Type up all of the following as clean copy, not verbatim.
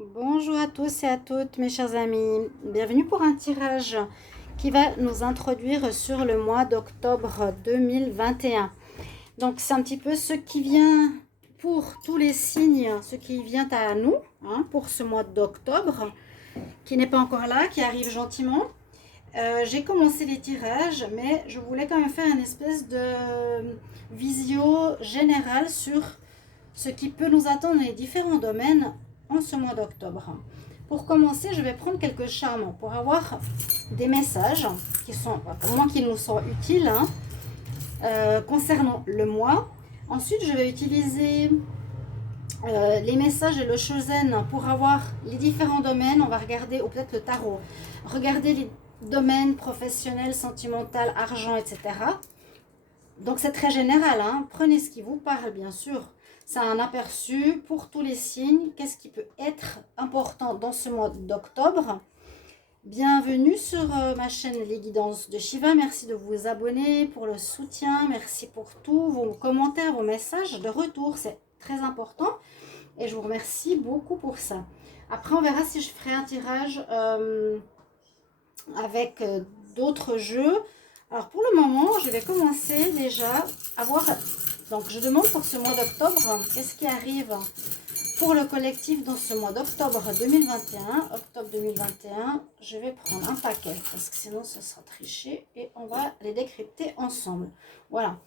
Bonjour à tous et à toutes mes chers amis, bienvenue pour un tirage qui va nous introduire sur le mois d'octobre 2021. Donc c'est un petit peu ce qui vient pour tous les signes, ce qui vient à nous pour ce mois d'octobre, qui n'est pas encore là, qui arrive gentiment. J'ai commencé les tirages, mais je voulais quand même faire une espèce de visio générale sur ce qui peut nous attendre dans les différents domaines en ce mois d'octobre. Pour commencer, je vais prendre quelques charmes pour avoir des messages qui sont, pour moi, qui nous sont utiles concernant le mois. Ensuite, je vais utiliser les messages et le Shosen pour avoir les différents domaines. On va regarder, ou peut-être le tarot, regarder les domaines professionnels, sentimentaux, argent, etc. Donc c'est très général, prenez ce qui vous parle bien sûr. C'est un aperçu pour tous les signes, qu'est-ce qui peut être important dans ce mois d'octobre. Bienvenue sur ma chaîne Les Guidances de Shiva, merci de vous abonner pour le soutien, merci pour tous vos commentaires, vos messages de retour, c'est très important et je vous remercie beaucoup pour ça. Après on verra si je ferai un tirage avec d'autres jeux. Alors pour le moment, je vais commencer déjà à voir. Donc je demande pour ce mois d'octobre, qu'est-ce qui arrive pour le collectif dans ce mois d'octobre 2021. Octobre 2021, je vais prendre un paquet parce que sinon ce sera triché et on va les décrypter ensemble. Voilà.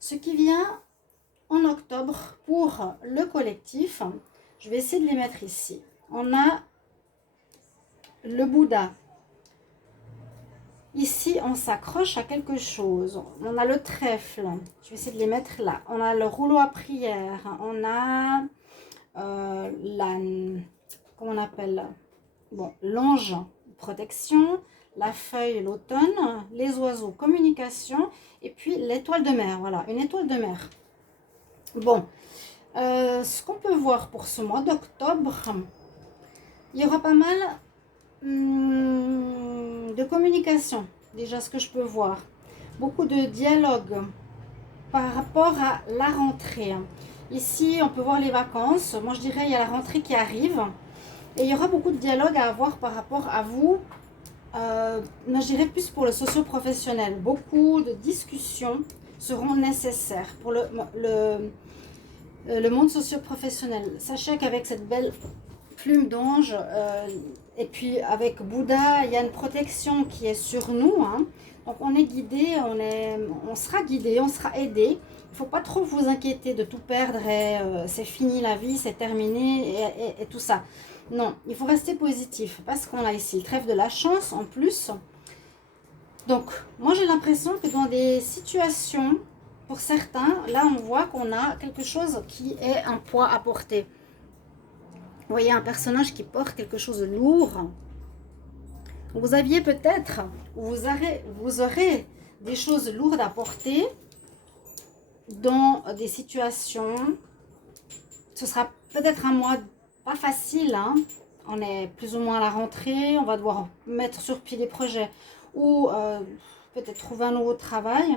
Ce qui vient en octobre pour le collectif, je vais essayer de les mettre ici. On a le Bouddha. Ici, on s'accroche à quelque chose. On a le trèfle. Je vais essayer de les mettre là. On a le rouleau à prière. On a comment on appelle? Bon, l'ange, protection. La feuille, l'automne. Les oiseaux, communication. Et puis l'étoile de mer. Voilà, une étoile de mer. Bon, ce qu'on peut voir pour ce mois d'octobre, il y aura pas mal de communication, déjà ce que je peux voir. Beaucoup de dialogue par rapport à la rentrée. Ici, on peut voir les vacances. Moi, je dirais il y a la rentrée qui arrive. Et il y aura beaucoup de dialogue à avoir par rapport à vous. Moi, je dirais plus pour le socio-professionnel. Beaucoup de discussions seront nécessaires pour le monde socio-professionnel. Sachez qu'avec cette belle plume d'ange et puis avec Bouddha, il y a une protection qui est sur nous. Donc on est guidé, on sera guidé, on sera aidé. Il ne faut pas trop vous inquiéter de tout perdre et c'est fini la vie, c'est terminé et tout ça. Non, il faut rester positif parce qu'on a ici le trèfle de la chance en plus. Donc moi j'ai l'impression que dans des situations, pour certains, là on voit qu'on a quelque chose qui est un poids à porter. Vous voyez un personnage qui porte quelque chose de lourd. Vous aviez peut-être, vous aurez des choses lourdes à porter dans des situations. Ce sera peut-être un mois pas facile. On est plus ou moins à la rentrée. On va devoir mettre sur pied des projets ou peut-être trouver un nouveau travail.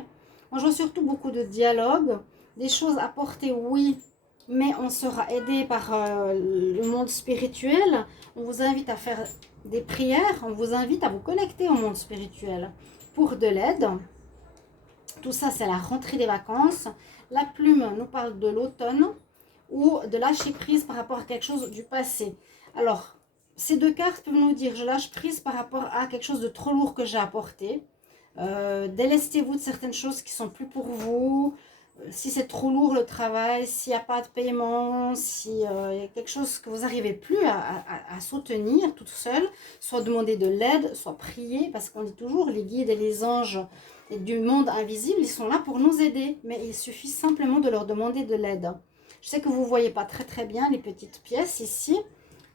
Moi, je vois surtout beaucoup de dialogue. Des choses à porter, oui. Mais on sera aidé par le monde spirituel. On vous invite à faire des prières. On vous invite à vous connecter au monde spirituel pour de l'aide. Tout ça, c'est la rentrée des vacances. La plume nous parle de l'automne ou de lâcher prise par rapport à quelque chose du passé. Alors, ces deux cartes peuvent nous dire, je lâche prise par rapport à quelque chose de trop lourd que j'ai apporté. Délestez-vous de certaines choses qui sont plus pour vous. Si c'est trop lourd le travail, s'il n'y a pas de paiement, s'il y a quelque chose que vous n'arrivez plus à soutenir toute seule, soit demander de l'aide, soit prier, parce qu'on dit toujours, les guides et les anges du monde invisible, ils sont là pour nous aider, mais il suffit simplement de leur demander de l'aide. Je sais que vous ne voyez pas très très bien les petites pièces ici.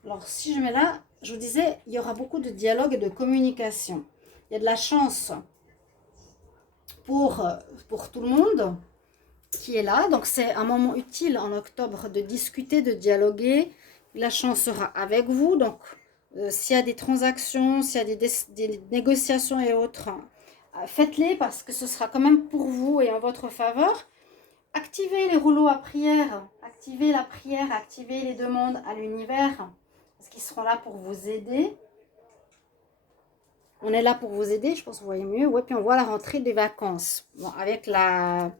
Alors si je mets là, je vous disais, il y aura beaucoup de dialogue et de communication. Il y a de la chance pour tout le monde qui est là. Donc c'est un moment utile en octobre de discuter, de dialoguer. La chance sera avec vous. Donc s'il y a des transactions, s'il y a des négociations et autres, faites-les parce que ce sera quand même pour vous et en votre faveur. Activez les rouleaux à prière, activez la prière, activez les demandes à l'univers. Parce qu'ils seront là pour vous aider. On est là pour vous aider, je pense que vous voyez mieux. Ouais, puis on voit la rentrée des vacances. Bon, avec la,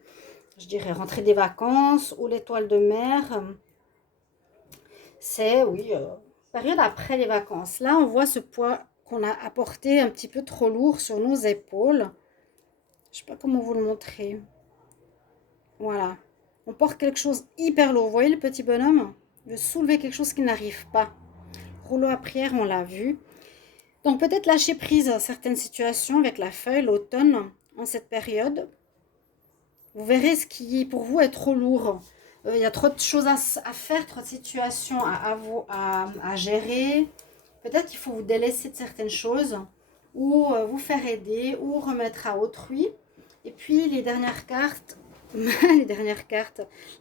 je dirais, rentrée des vacances ou l'étoile de mer. C'est, oui, période après les vacances. Là, on voit ce poids qu'on a apporté un petit peu trop lourd sur nos épaules. Je sais pas comment vous le montrer. Voilà. On porte quelque chose hyper lourd. Vous voyez le petit bonhomme? Il veut soulever quelque chose qui n'arrive pas. Rouleau à prière, on l'a vu. Donc peut-être lâcher prise à certaines situations avec la feuille, l'automne, en cette période. Vous verrez ce qui pour vous est trop lourd. Il y a trop de choses à faire, trop de situations à gérer. Peut-être qu'il faut vous délaisser de certaines choses ou vous faire aider ou remettre à autrui. Et puis les dernières cartes,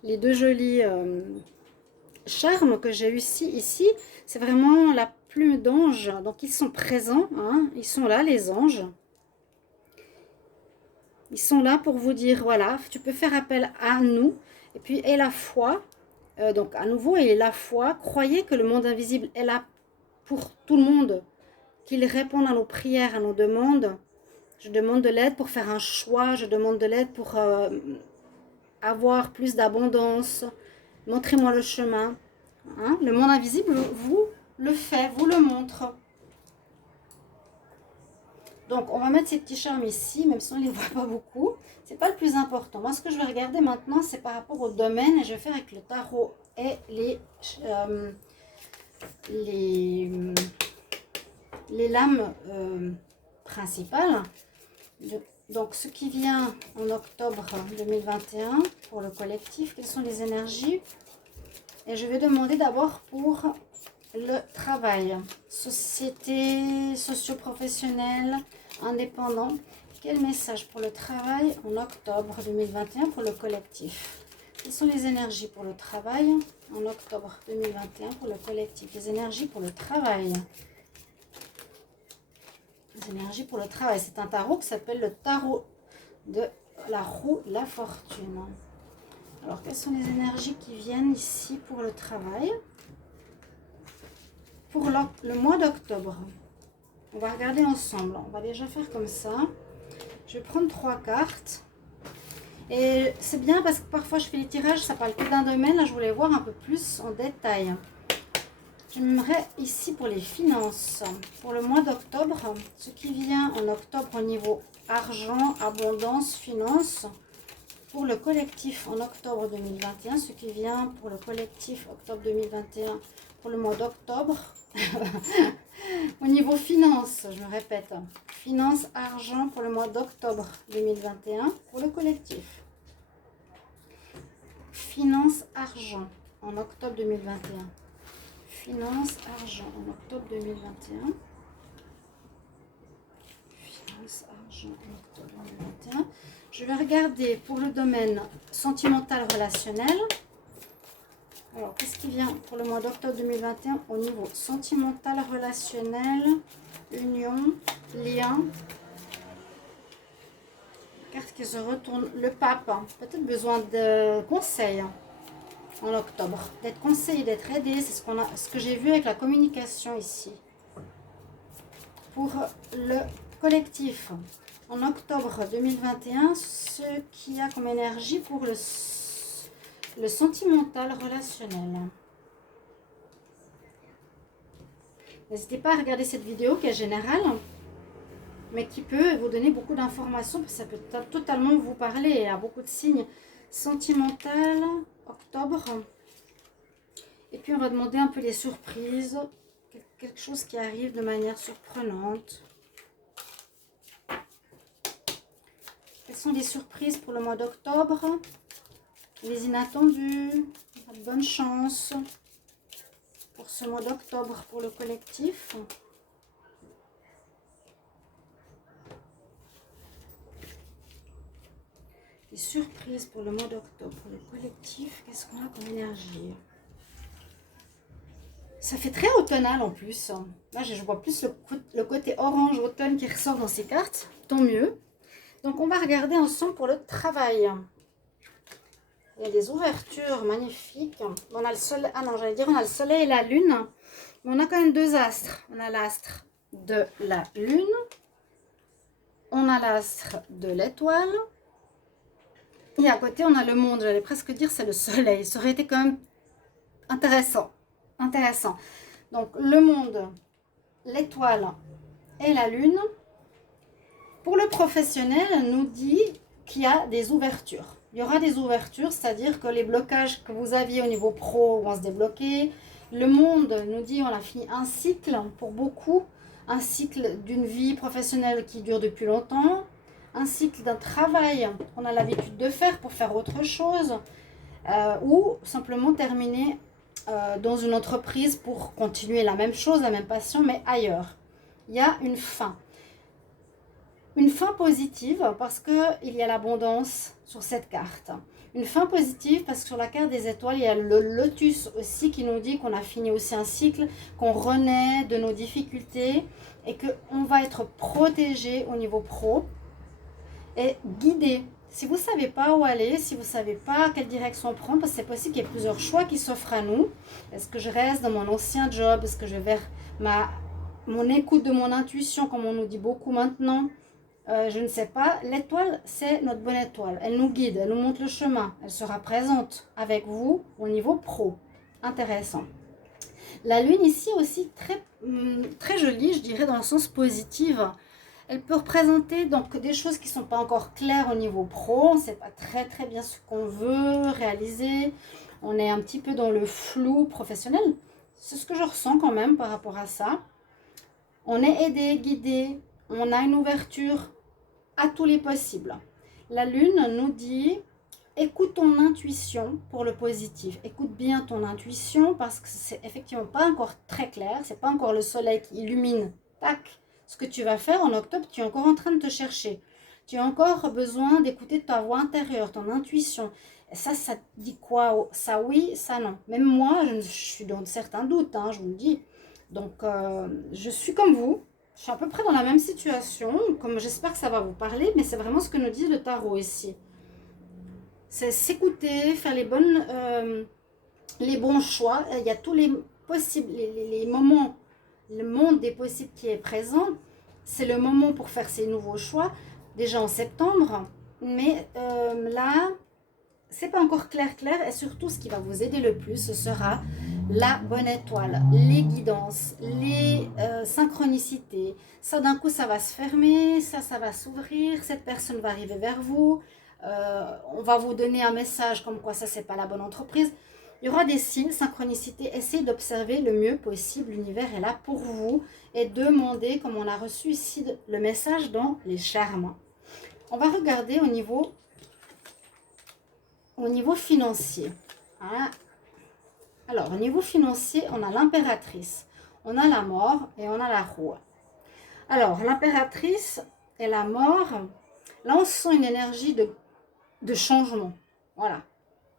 les deux jolis charmes que j'ai eu ici, c'est vraiment la plume d'ange. Donc ils sont présents, hein, ils sont là les anges. Ils sont là pour vous dire, voilà, tu peux faire appel à nous. Et puis, et la foi, donc à nouveau, et la foi, croyez que le monde invisible est là pour tout le monde, qu'il réponde à nos prières, à nos demandes. Je demande de l'aide pour faire un choix, je demande de l'aide pour avoir plus d'abondance. Montrez-moi le chemin. Hein? Le monde invisible vous le fait, vous le montre. Donc, on va mettre ces petits charmes ici, même si on ne les voit pas beaucoup. C'est pas le plus important. Moi, ce que je vais regarder maintenant, c'est par rapport au domaine. Et je vais faire avec le tarot et les lames principales. Donc, ce qui vient en octobre 2021 pour le collectif, quelles sont les énergies? Et je vais demander d'abord pour le travail, société, socio-professionnelle, indépendant. Quel message pour le travail en octobre 2021 pour le collectif? Quelles sont les énergies pour le travail en octobre 2021 pour le collectif? Les énergies pour le travail. Les énergies pour le travail. C'est un tarot qui s'appelle le tarot de la roue de la fortune. Alors, quelles sont les énergies qui viennent ici pour le travail? Pour le mois d'octobre, on va regarder ensemble. On va déjà faire comme ça. Je vais prendre 3 cartes. Et c'est bien parce que parfois je fais les tirages, ça parle que d'un domaine. Là, je voulais voir un peu plus en détail. J'aimerais ici pour les finances, pour le mois d'octobre, ce qui vient en octobre au niveau argent, abondance, finances. Pour le collectif en octobre 2021, ce qui vient pour le collectif octobre 2021, pour le mois d'octobre. Au niveau finance, je me répète, finance, argent pour le mois d'octobre 2021 pour le collectif. Finance, argent en octobre 2021. Finance, argent en octobre 2021. Finance, argent en octobre 2021. Je vais regarder pour le domaine sentimental relationnel. Alors, qu'est-ce qui vient pour le mois d'octobre 2021 au niveau sentimental, relationnel, union, lien? Carte qui se retourne, le pape. Peut-être besoin de conseils en octobre. D'être conseillé, d'être aidé. C'est ce que j'ai vu avec la communication ici. Pour le collectif, en octobre 2021, ce qu'il y a comme énergie pour le sentimental relationnel. N'hésitez pas à regarder cette vidéo qui est générale, mais qui peut vous donner beaucoup d'informations, parce que ça peut totalement vous parler. Il y a beaucoup de signes sentimental, octobre. Et puis on va demander un peu les surprises, quelque chose qui arrive de manière surprenante. Quelles sont les surprises pour le mois d'octobre? Les inattendus, bonne chance pour ce mois d'octobre pour le collectif. Les surprises pour le mois d'octobre pour le collectif, qu'est-ce qu'on a comme énergie? Ça fait très automnal en plus. Là, je vois plus le côté orange automne qui ressort dans ces cartes, tant mieux. Donc, on va regarder ensemble pour le travail. Il y a des ouvertures magnifiques. On a le soleil, ah non, j'allais dire on a le soleil et la lune Mais on a quand même deux astres. On a l'astre de la lune, on a l'astre de l'étoile, et à côté on a le monde. J'allais presque dire c'est le soleil. Ça aurait été quand même intéressant. Intéressant. Donc le monde, l'étoile et la lune, pour le professionnel, nous dit qu'il y a des ouvertures. Il y aura des ouvertures, c'est-à-dire que les blocages que vous aviez au niveau pro vont se débloquer. Le monde nous dit on a fini un cycle pour beaucoup, un cycle d'une vie professionnelle qui dure depuis longtemps, un cycle d'un travail qu'on a l'habitude de faire pour faire autre chose, ou simplement terminer dans une entreprise pour continuer la même chose, la même passion, mais ailleurs. Il y a une fin. Une fin positive parce qu'il y a l'abondance sur cette carte. Une fin positive parce que sur la carte des étoiles, il y a le lotus aussi qui nous dit qu'on a fini aussi un cycle, qu'on renaît de nos difficultés et qu'on va être protégé au niveau pro et guidé. Si vous ne savez pas où aller, si vous ne savez pas quelle direction prendre, parce que c'est possible qu'il y ait plusieurs choix qui s'offrent à nous. Est-ce que je reste dans mon ancien job? Est-ce que je vais vers mon écoute de mon intuition, comme on nous dit beaucoup maintenant? Je ne sais pas. L'étoile, c'est notre bonne étoile. Elle nous guide, elle nous montre le chemin. Elle sera présente avec vous au niveau pro. Intéressant. La lune ici aussi très jolie, je dirais dans le sens positif. Elle peut représenter donc des choses qui ne sont pas encore claires au niveau pro. On ne sait pas très bien ce qu'on veut réaliser. On est un petit peu dans le flou professionnel. C'est ce que je ressens quand même par rapport à ça. On est aidé, guidé. On a une ouverture à tous les possibles. La lune nous dit, écoute ton intuition pour le positif. Écoute bien ton intuition parce que c'est effectivement pas encore très clair. C'est pas encore le soleil qui illumine, tac, ce que tu vas faire en octobre. Tu es encore en train de te chercher. Tu as encore besoin d'écouter ta voix intérieure, ton intuition. Et ça dit quoi? Ça oui, ça non. Même moi, je suis dans certains doutes, je vous le dis. Donc, je suis comme vous. Je suis à peu près dans la même situation, comme j'espère que ça va vous parler, mais c'est vraiment ce que nous dit le tarot ici. C'est s'écouter, faire les bons choix. Il y a tous les possibles, les moments, le monde des possibles qui est présent. C'est le moment pour faire ces nouveaux choix, déjà en septembre. Mais là, c'est pas encore clair. Et surtout, ce qui va vous aider le plus, ce sera la bonne étoile, les guidances, les synchronicités. Ça, d'un coup, ça va se fermer, ça va s'ouvrir, cette personne va arriver vers vous. On va vous donner un message comme quoi ça, c'est pas la bonne entreprise. Il y aura des signes, synchronicités. Essayez d'observer le mieux possible. L'univers est là pour vous et demandez, comme on a reçu ici le message dans les charmes. On va regarder au niveau financier. Alors, au niveau financier, on a l'impératrice, on a la mort et on a la roue. Alors, l'impératrice et la mort, là, on sent une énergie de changement. Voilà.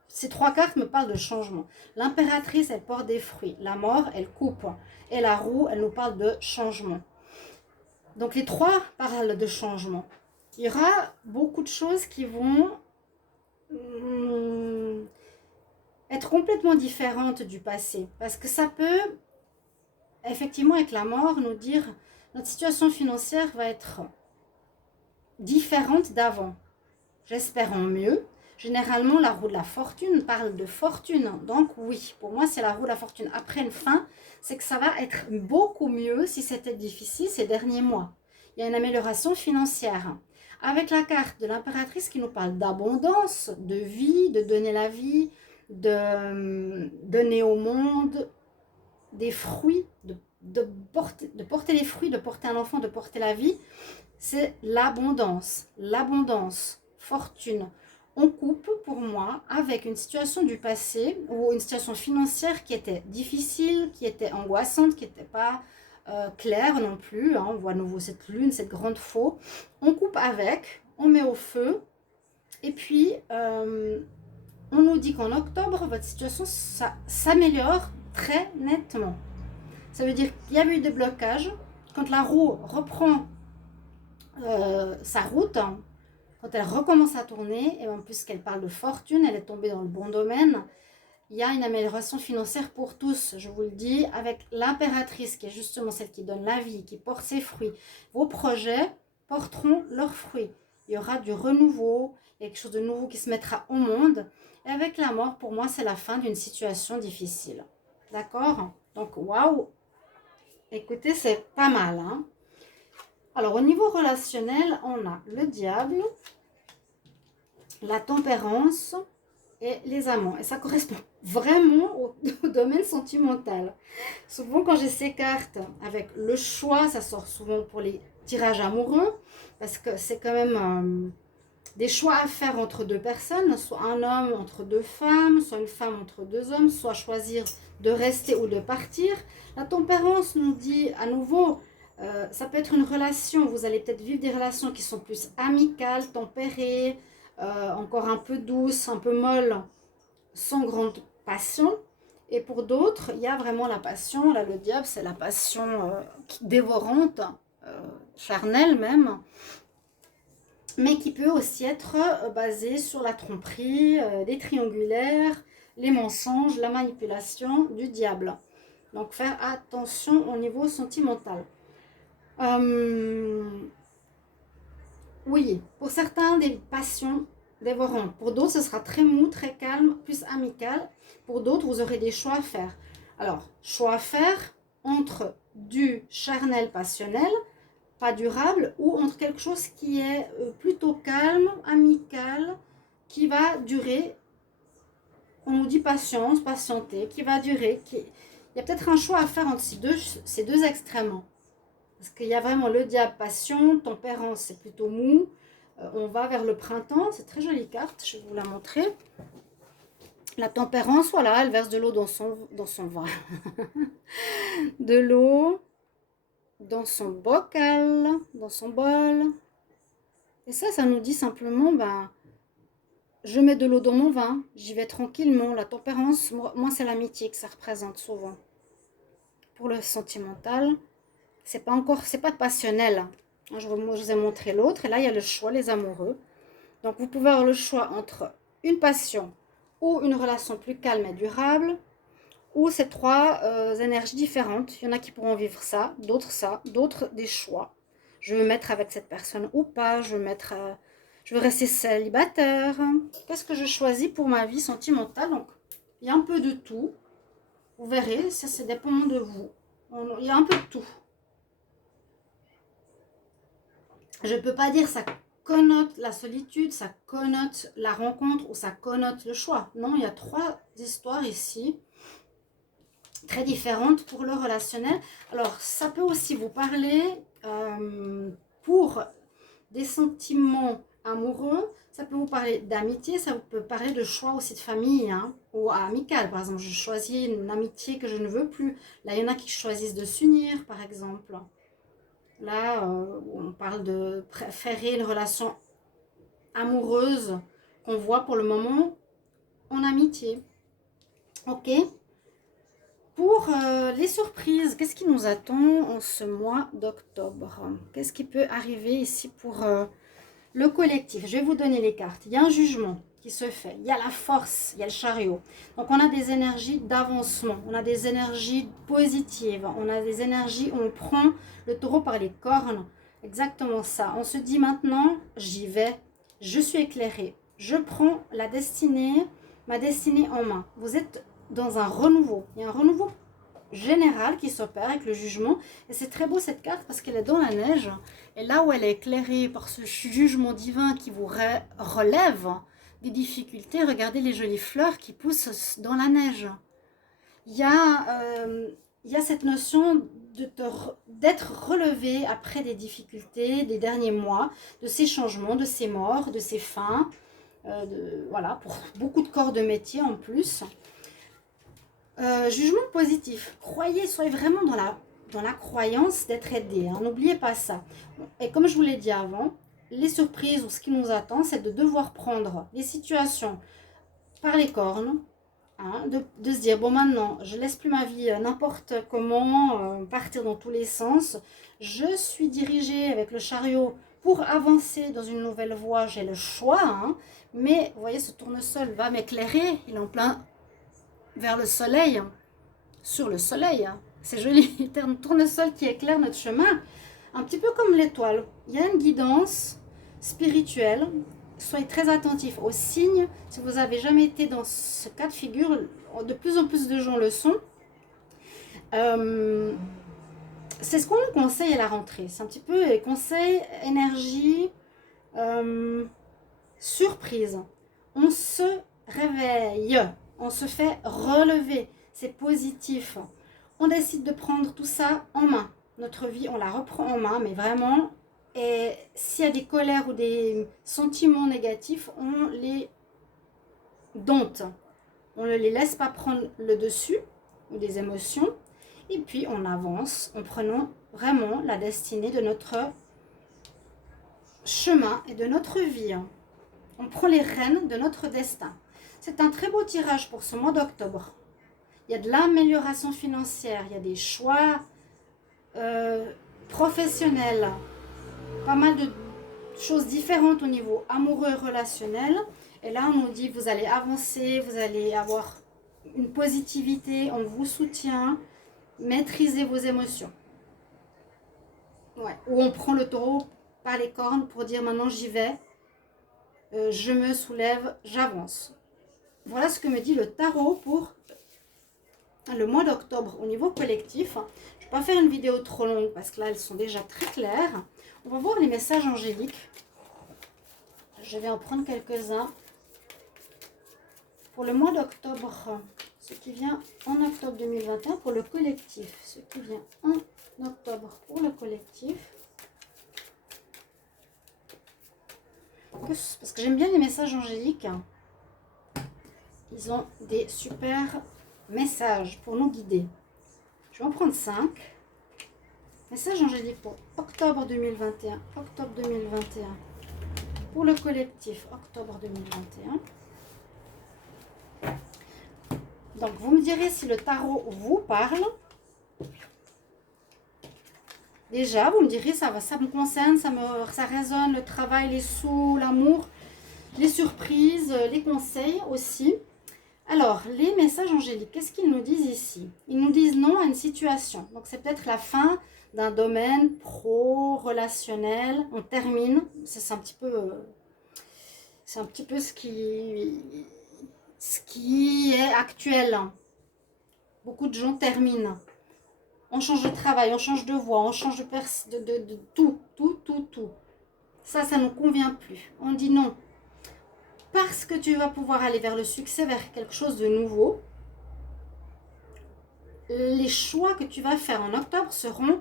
Ces trois cartes me parlent de changement. L'impératrice, elle porte des fruits. La mort, elle coupe. Et la roue, elle nous parle de changement. Donc, les trois parlent de changement. Il y aura beaucoup de choses qui vont être complètement différentes du passé. Parce que ça peut, effectivement, avec la mort, nous dire notre situation financière va être différente d'avant. J'espère en mieux. Généralement, la roue de la fortune parle de fortune. Donc oui, pour moi, c'est la roue de la fortune. Après une fin, c'est que ça va être beaucoup mieux si c'était difficile ces derniers mois. Il y a une amélioration financière. Avec la carte de l'impératrice qui nous parle d'abondance, de vie, de donner la vie, de donner au monde des fruits, de porter les fruits, de porter un enfant, de porter la vie, c'est l'abondance, fortune. On coupe pour moi avec une situation du passé ou une situation financière qui était difficile, qui était angoissante, qui n'était pas claire non plus. On voit à nouveau cette lune, cette grande faux. On coupe avec, on met au feu et puis on nous dit qu'en octobre, votre situation s'améliore très nettement. Ça veut dire qu'il y avait eu des blocages. Quand la roue reprend sa route, quand elle recommence à tourner, et en plus qu'elle parle de fortune, elle est tombée dans le bon domaine, il y a une amélioration financière pour tous, je vous le dis, avec l'impératrice qui est justement celle qui donne la vie, qui porte ses fruits. Vos projets porteront leurs fruits. Il y aura du renouveau, quelque chose de nouveau qui se mettra au monde. Et avec la mort, pour moi, c'est la fin d'une situation difficile. D'accord? Donc, waouh! Écoutez, c'est pas mal, hein? Alors, au niveau relationnel, on a le diable, la tempérance et les amants. Et ça correspond vraiment au domaine sentimental. Souvent, quand j'ai ces cartes avec le choix, ça sort souvent pour les tirages amoureux, parce que c'est quand même des choix à faire entre deux personnes, soit un homme entre deux femmes, soit une femme entre deux hommes, soit choisir de rester ou de partir. La tempérance nous dit à nouveau, ça peut être une relation, vous allez peut-être vivre des relations qui sont plus amicales, tempérées, encore un peu douces, un peu molles, sans grande passion. Et pour d'autres, il y a vraiment la passion. Là, le diable, c'est la passion dévorante, charnelle même, mais qui peut aussi être basée sur la tromperie, des triangulaires, les mensonges, la manipulation du diable. Donc, faire attention au niveau sentimental. Oui, pour certains, des passions dévorantes. Pour d'autres, ce sera très mou, très calme, plus amical. Pour d'autres, vous aurez des choix à faire. Alors, choix à faire entre du charnel passionnel, pas durable, ou entre quelque chose qui est plutôt calme, amical, qui va durer. On nous dit patience, patienter, qui va durer. Il y a peut-être un choix à faire entre ces deux extrêmes. Parce qu'il y a vraiment le diable, passion, tempérance, c'est plutôt mou. On va vers le printemps, c'est très jolie carte, je vais vous la montrer. La tempérance, voilà, elle verse de l'eau dans son vin. De l'eau dans son bocal, dans son bol. Et ça nous dit simplement, ben, je mets de l'eau dans mon vin, j'y vais tranquillement. La tempérance, moi c'est l'amitié que ça représente souvent. Pour le sentimental, c'est pas passionnel. Je vous ai montré l'autre, et là il y a le choix, les amoureux. Donc vous pouvez avoir le choix entre une passion ou une relation plus calme et durable, ou ces trois énergies différentes. Il y en a qui pourront vivre ça, d'autres des choix. Je veux mettre avec cette personne ou pas, je veux rester célibataire. Qu'est-ce que je choisis pour ma vie sentimentale? Donc il y a un peu de tout. Vous verrez, ça dépend de vous. Il y a un peu de tout. Je ne peux pas dire ça connote la solitude, ça connote la rencontre ou ça connote le choix. Non, il y a trois histoires ici, très différentes pour le relationnel. Alors, ça peut aussi vous parler pour des sentiments amoureux, ça peut vous parler d'amitié, ça peut parler de choix aussi de famille, hein, ou amical. Par exemple, je choisis une amitié que je ne veux plus. Là, il y en a qui choisissent de s'unir, par exemple. Là, on parle de préférer une relation amoureuse qu'on voit pour le moment en amitié. Ok. Pour les surprises, qu'est-ce qui nous attend en ce mois d'octobre? Qu'est-ce qui peut arriver ici pour le collectif? Je vais vous donner les cartes. Il y a un jugement qui se fait. Il y a la force, il y a le chariot. Donc on a des énergies d'avancement, on a des énergies positives, on a des énergies où on prend le taureau par les cornes. Exactement ça. On se dit maintenant, j'y vais, je suis éclairée, je prends ma destinée en main. Vous êtes dans un renouveau. Il y a un renouveau général qui s'opère avec le jugement. Et c'est très beau cette carte parce qu'elle est dans la neige. Et là où elle est éclairée par ce jugement divin qui vous relève des difficultés, regardez les jolies fleurs qui poussent dans la neige. Il y a cette notion d'être relevé après des difficultés des derniers mois, de ces changements, de ces morts, de ces fins. Voilà, pour beaucoup de corps de métier en plus. Jugement positif. Croyez, soyez vraiment dans la croyance d'être aidé. Hein. N'oubliez pas ça. Et comme je vous l'ai dit avant, les surprises ou ce qui nous attend, c'est de devoir prendre les situations par les cornes. Hein, de se dire, bon maintenant, je laisse plus ma vie n'importe comment, partir dans tous les sens. Je suis dirigée avec le chariot pour avancer dans une nouvelle voie. J'ai le choix. Hein, mais vous voyez, ce tournesol va m'éclairer. Il est en plein vers le soleil, sur le soleil. C'est joli, un tournesol qui éclaire notre chemin, un petit peu comme l'étoile. Il y a une guidance spirituelle. Soyez très attentifs aux signes. Si vous n'avez jamais été dans ce cas de figure, de plus en plus de gens le sont. C'est ce qu'on nous conseille à la rentrée. C'est un petit peu les conseils, énergie, surprise. On se réveille, on se fait relever. C'est positif. On décide de prendre tout ça en main. Notre vie, on la reprend en main, mais vraiment. Et s'il y a des colères ou des sentiments négatifs, on les dompte. On ne les laisse pas prendre le dessus, ou des émotions. Et puis on avance en prenant vraiment la destinée de notre chemin et de notre vie. On prend les rênes de notre destin. C'est un très beau tirage pour ce mois d'octobre. Il y a de l'amélioration financière, il y a des choix professionnels, pas mal de choses différentes au niveau amoureux et relationnel. Et là, on nous dit, vous allez avancer, vous allez avoir une positivité, on vous soutient, maîtrisez vos émotions. Ouais. Ou on prend le taureau par les cornes pour dire, maintenant j'y vais, je me soulève, j'avance. Voilà ce que me dit le tarot pour le mois d'octobre au niveau collectif. Je ne vais pas faire une vidéo trop longue parce que là, elles sont déjà très claires. On va voir les messages angéliques. Je vais en prendre quelques-uns. Pour le mois d'octobre, ce qui vient en octobre 2021 pour le collectif. Ce qui vient en octobre pour le collectif. Parce que j'aime bien les messages angéliques. Ils ont des super messages pour nous guider. Je vais en prendre 5. Message angélique pour octobre 2021. Octobre 2021. Pour le collectif, octobre 2021. Donc, vous me direz si le tarot vous parle. Déjà, vous me direz, ça me concerne, ça résonne, le travail, les sous, l'amour, les surprises, les conseils aussi. Alors, les messages angéliques, qu'est-ce qu'ils nous disent ici? Ils nous disent non à une situation. Donc, c'est peut-être la fin d'un domaine pro-relationnel. On termine. C'est un petit peu ce qui est actuel. Beaucoup de gens terminent. On change de travail, on change de voie, on change de tout. Ça ne nous convient plus. On dit non. Parce que tu vas pouvoir aller vers le succès, vers quelque chose de nouveau, les choix que tu vas faire en octobre seront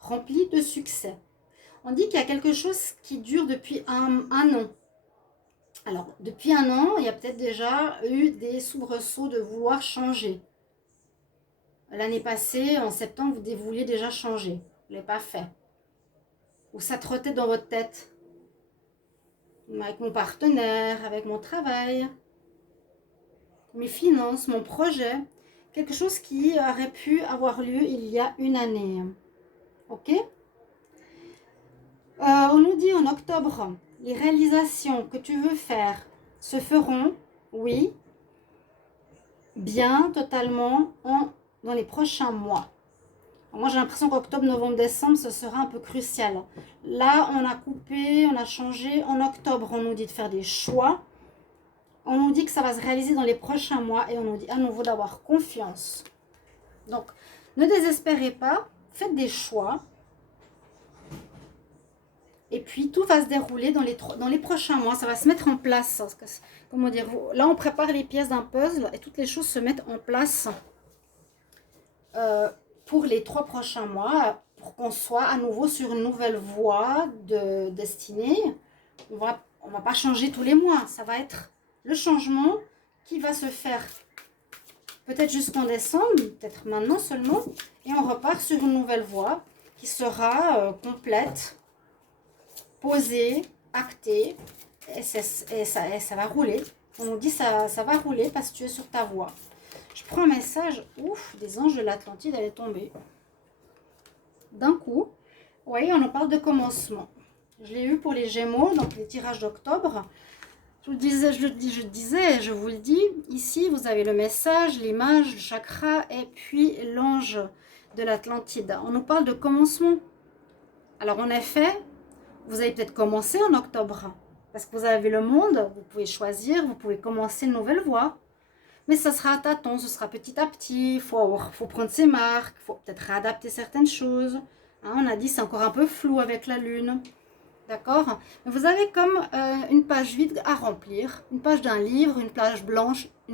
remplis de succès. On dit qu'il y a quelque chose qui dure depuis un an. Alors, depuis un an, il y a peut-être déjà eu des soubresauts de vouloir changer. L'année passée, en septembre, vous vouliez déjà changer. Vous ne l'avez pas fait. Ou ça trottait dans votre tête. Avec mon partenaire, avec mon travail, mes finances, mon projet. Quelque chose qui aurait pu avoir lieu il y a une année. Ok ? On nous dit en octobre, les réalisations que tu veux faire se feront, oui, bien, totalement, dans les prochains mois. Moi, j'ai l'impression qu'octobre, novembre, décembre, ce sera un peu crucial. Là, on a coupé, on a changé. En octobre, on nous dit de faire des choix. On nous dit que ça va se réaliser dans les prochains mois. Et on nous dit à nouveau d'avoir confiance. Donc, ne désespérez pas. Faites des choix. Et puis, tout va se dérouler dans les prochains mois. Ça va se mettre en place. Comment dire, là, on prépare les pièces d'un puzzle. Et toutes les choses se mettent en place. Pour les 3 prochains mois, pour qu'on soit à nouveau sur une nouvelle voie de destinée. On va pas changer tous les mois. Ça va être le changement qui va se faire peut-être jusqu'en décembre, peut-être maintenant seulement. Et on repart sur une nouvelle voie qui sera complète, posée, actée. Et ça va rouler. On nous dit ça va rouler parce que tu es sur ta voie. Je prends un message, ouf, des anges de l'Atlantide, elle est tombée. D'un coup, oui, on en parle de commencement. Je l'ai eu pour les Gémeaux, donc les tirages d'octobre. Je vous disais, je vous le dis, ici vous avez le message, l'image, le chakra et puis l'ange de l'Atlantide. On nous parle de commencement. Alors en effet, vous avez peut-être commencé en octobre, parce que vous avez le monde, vous pouvez choisir, vous pouvez commencer une nouvelle voie. Mais ça sera à tâtons, ce sera petit à petit, il faut prendre ses marques, il faut peut-être réadapter certaines choses. Hein, on a dit c'est encore un peu flou avec la lune. D'accord? Vous avez comme une page vide à remplir, une page d'un livre, une plage blanche ou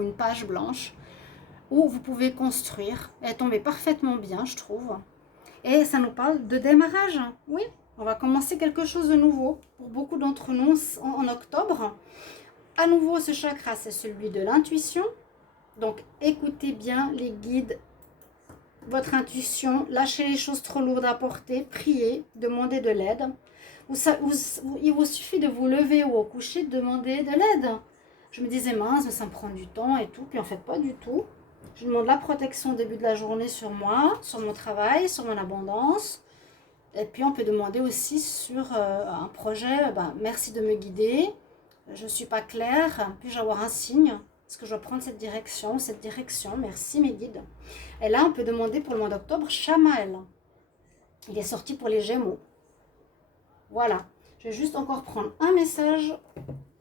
une page blanche où vous pouvez construire. Elle est tombée parfaitement bien, je trouve. Et ça nous parle de démarrage. Oui, on va commencer quelque chose de nouveau pour beaucoup d'entre nous en octobre. À nouveau, ce chakra, c'est celui de l'intuition. Donc, écoutez bien les guides, votre intuition, lâchez les choses trop lourdes à porter, priez, demandez de l'aide. Il vous suffit de vous lever ou au coucher, de demander de l'aide. Je me disais, mince, mais ça me prend du temps et tout, puis en fait, pas du tout. Je demande la protection au début de la journée sur moi, sur mon travail, sur mon abondance. Et puis, on peut demander aussi sur un projet, merci de me guider. Je ne suis pas claire, puis-je avoir un signe? Est-ce que je dois prendre cette direction? Merci mes guides. Et là, on peut demander pour le mois d'octobre, Shamael. Il est sorti pour les Gémeaux. Voilà. Je vais juste encore prendre un message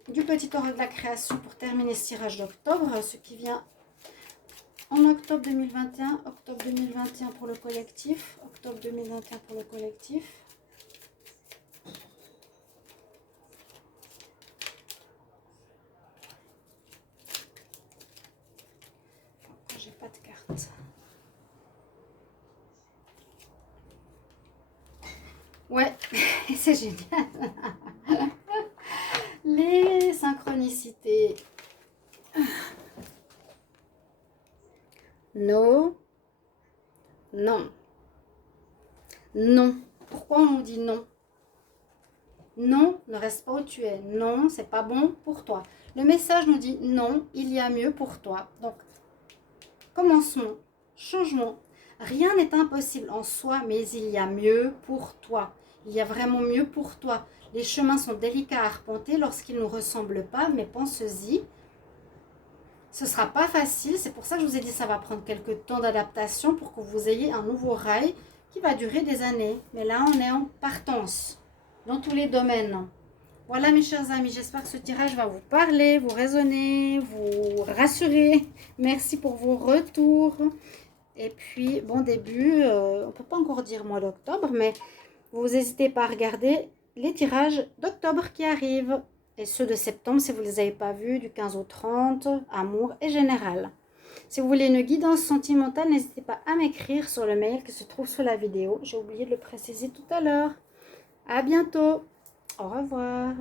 du petit oracle de la création pour terminer ce tirage d'octobre, ce qui vient en octobre 2021. Octobre 2021 pour le collectif. Octobre 2021 pour le collectif. J'ai pas de carte. Ouais, c'est génial. Les synchronicités. Non. Non. Non. Pourquoi on nous dit non? Non, ne reste pas où tu es. Non, c'est pas bon pour toi. Le message nous dit non, il y a mieux pour toi. Donc, commençons, changement. Rien n'est impossible en soi, mais il y a mieux pour toi. Il y a vraiment mieux pour toi. Les chemins sont délicats à arpenter lorsqu'ils ne nous ressemblent pas, mais pense-y. Ce ne sera pas facile, c'est pour ça que je vous ai dit que ça va prendre quelques temps d'adaptation pour que vous ayez un nouveau rail qui va durer des années. Mais là, on est en partance dans tous les domaines. Voilà mes chers amis, j'espère que ce tirage va vous parler, vous raisonner, vous rassurer. Merci pour vos retours. Et puis, bon début, on ne peut pas encore dire mois d'octobre, mais vous n'hésitez pas à regarder les tirages d'octobre qui arrivent. Et ceux de septembre, si vous ne les avez pas vus, du 15 au 30, amour et général. Si vous voulez une guidance sentimentale, n'hésitez pas à m'écrire sur le mail qui se trouve sous la vidéo. J'ai oublié de le préciser tout à l'heure. À bientôt. Au revoir.